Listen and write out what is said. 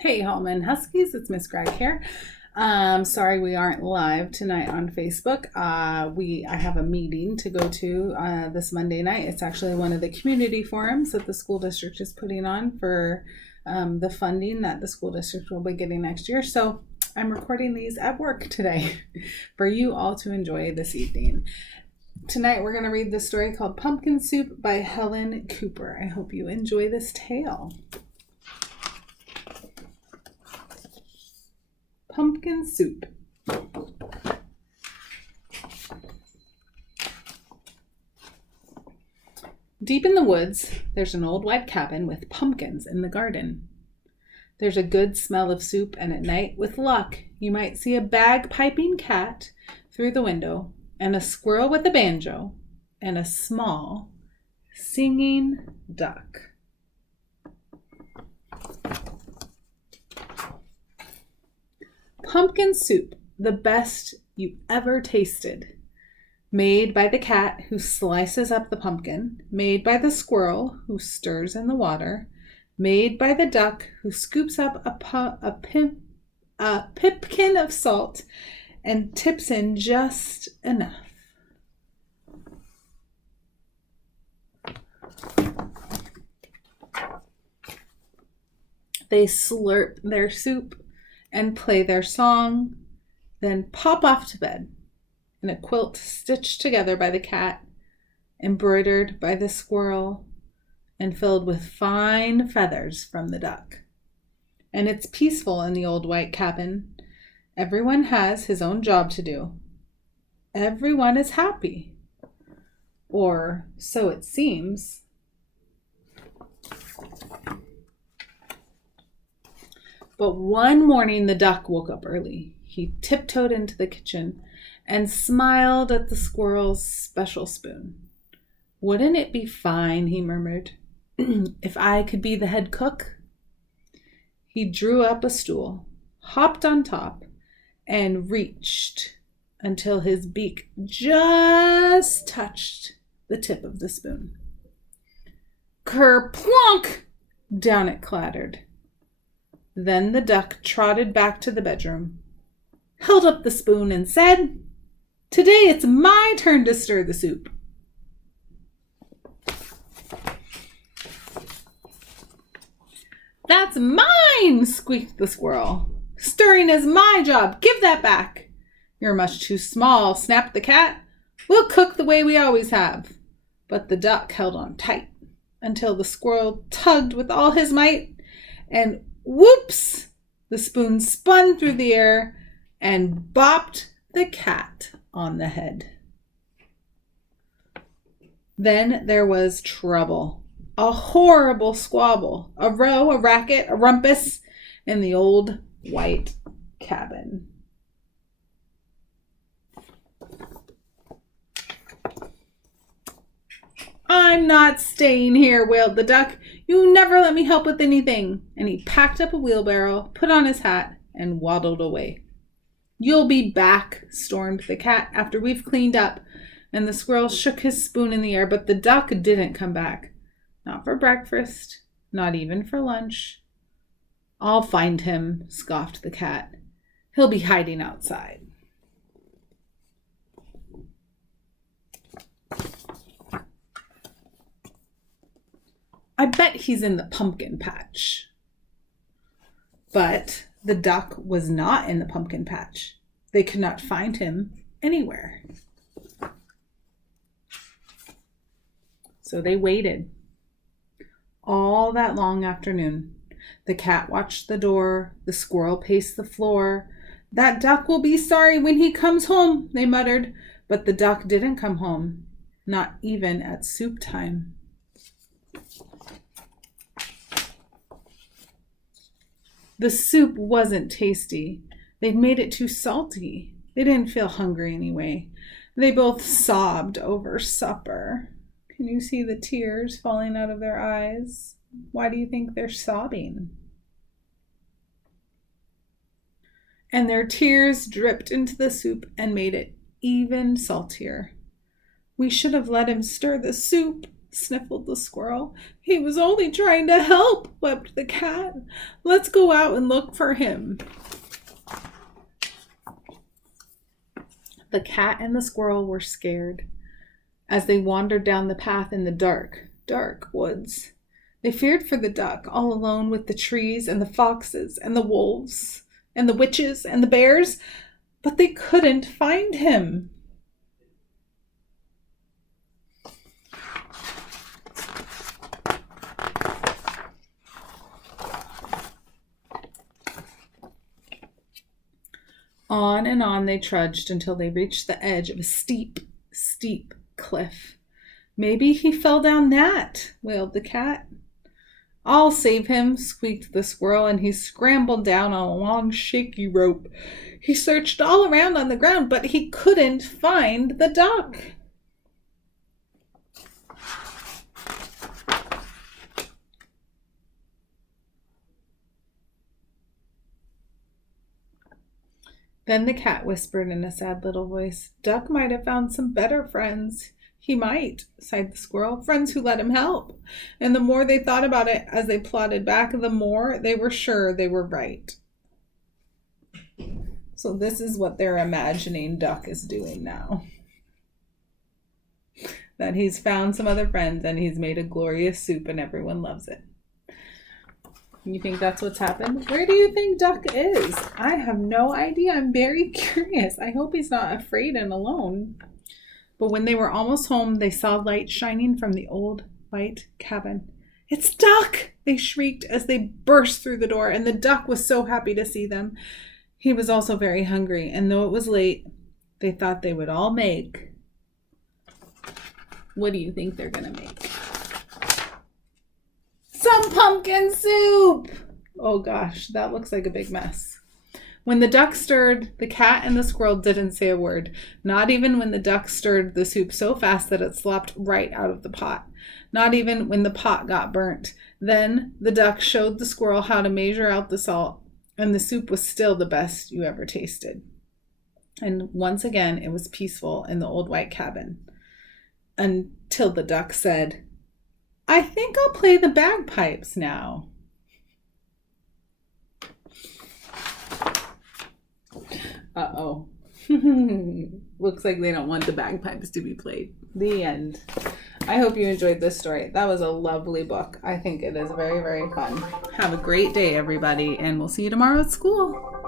Hey, Hallman Huskies, it's Miss Greg here. Sorry we aren't live tonight on Facebook. I have a meeting to go to this Monday night. It's actually one of the community forums that the school district is putting on for the funding that the school district will be getting next year. So I'm recording these at work today for you all to enjoy this evening. Tonight we're going to read the story called Pumpkin Soup by Helen Cooper. I hope you enjoy this tale. Pumpkin Soup. Deep in the woods, there's an old white cabin with pumpkins in the garden. There's a good smell of soup, and at night, with luck, you might see a bagpiping cat through the window, and a squirrel with a banjo, and a small singing duck. Pumpkin soup, the best you ever tasted. Made by the cat who slices up the pumpkin, made by the squirrel who stirs in the water, made by the duck who scoops up a pipkin of salt and tips in just enough. They slurp their soup and play their song, then pop off to bed in a quilt stitched together by the cat, embroidered by the squirrel, and filled with fine feathers from the duck. And it's peaceful in the old white cabin. Everyone has his own job to do. Everyone is happy. Or so it seems. But one morning the duck woke up early. He tiptoed into the kitchen and smiled at the squirrel's special spoon. "Wouldn't it be fine," he murmured, "if I could be the head cook?" He drew up a stool, hopped on top, and reached until his beak just touched the tip of the spoon. Kerplunk! Down it clattered. Then the duck trotted back to the bedroom, held up the spoon, and said, "Today it's my turn to stir the soup." "That's mine!" squeaked the squirrel. "Stirring is my job. Give that back." "You're much too small," snapped the cat. "We'll cook the way we always have." But the duck held on tight until the squirrel tugged with all his might, and whoops! The spoon spun through the air and bopped the cat on the head. Then there was trouble. A horrible squabble. A row, a racket, a rumpus in the old white cabin. "I'm not staying here," wailed the duck. "You never let me help with anything." And he packed up a wheelbarrow, put on his hat, and waddled away. "You'll be back," stormed the cat, "after we've cleaned up." And the squirrel shook his spoon in the air, but the duck didn't come back. Not for breakfast, not even for lunch. "I'll find him," scoffed the cat. "He'll be hiding outside." "I bet he's in the pumpkin patch." But the duck was not in the pumpkin patch. They could not find him anywhere. So they waited all that long afternoon. The cat watched the door. The squirrel paced the floor. "That duck will be sorry when he comes home," they muttered. But the duck didn't come home, not even at soup time. The soup wasn't tasty. They'd made it too salty. They didn't feel hungry anyway. They both sobbed over supper. Can you see the tears falling out of their eyes? Why do you think they're sobbing? And their tears dripped into the soup and made it even saltier. "We should have let him stir the soup," sniffled the squirrel. He was only trying to help, wept the cat. Let's go out and look for him. The cat and the squirrel were scared as they wandered down the path in the dark, dark woods. They feared for the duck, all alone with the trees and the foxes and the wolves and the witches and the bears, but they couldn't find him. On and on they trudged until they reached the edge of a steep, steep cliff. Maybe he fell down that, wailed the cat. I'll save him, squeaked the squirrel, and he scrambled down on a long, shaky rope. He searched all around on the ground, but he couldn't find the duck. Then the cat whispered in a sad little voice, Duck might have found some better friends. He might, sighed the squirrel, friends who let him help. And the more they thought about it as they plodded back, the more they were sure they were right. So this is what they're imagining Duck is doing now. That he's found some other friends and he's made a glorious soup and everyone loves it. You think that's what's happened? Where do you think Duck is? I have no idea. I'm very curious. I hope he's not afraid and alone. But when they were almost home, they saw light shining from the old white cabin. It's Duck! They shrieked as they burst through the door, and the duck was so happy to see them. He was also very hungry, and though it was late, they thought they would all make... What do you think they're going to make? Some pumpkin soup! Oh gosh, that looks like a big mess. When the duck stirred, the cat and the squirrel didn't say a word, not even when the duck stirred the soup so fast that it slopped right out of the pot, not even when the pot got burnt. Then the duck showed the squirrel how to measure out the salt, and the soup was still the best you ever tasted. And once again, it was peaceful in the old white cabin, until the duck said, I think I'll play the bagpipes now. Uh-oh. Looks like they don't want the bagpipes to be played. The end. I hope you enjoyed this story. That was a lovely book. I think it is very, very fun. Have a great day, everybody, and we'll see you tomorrow at school.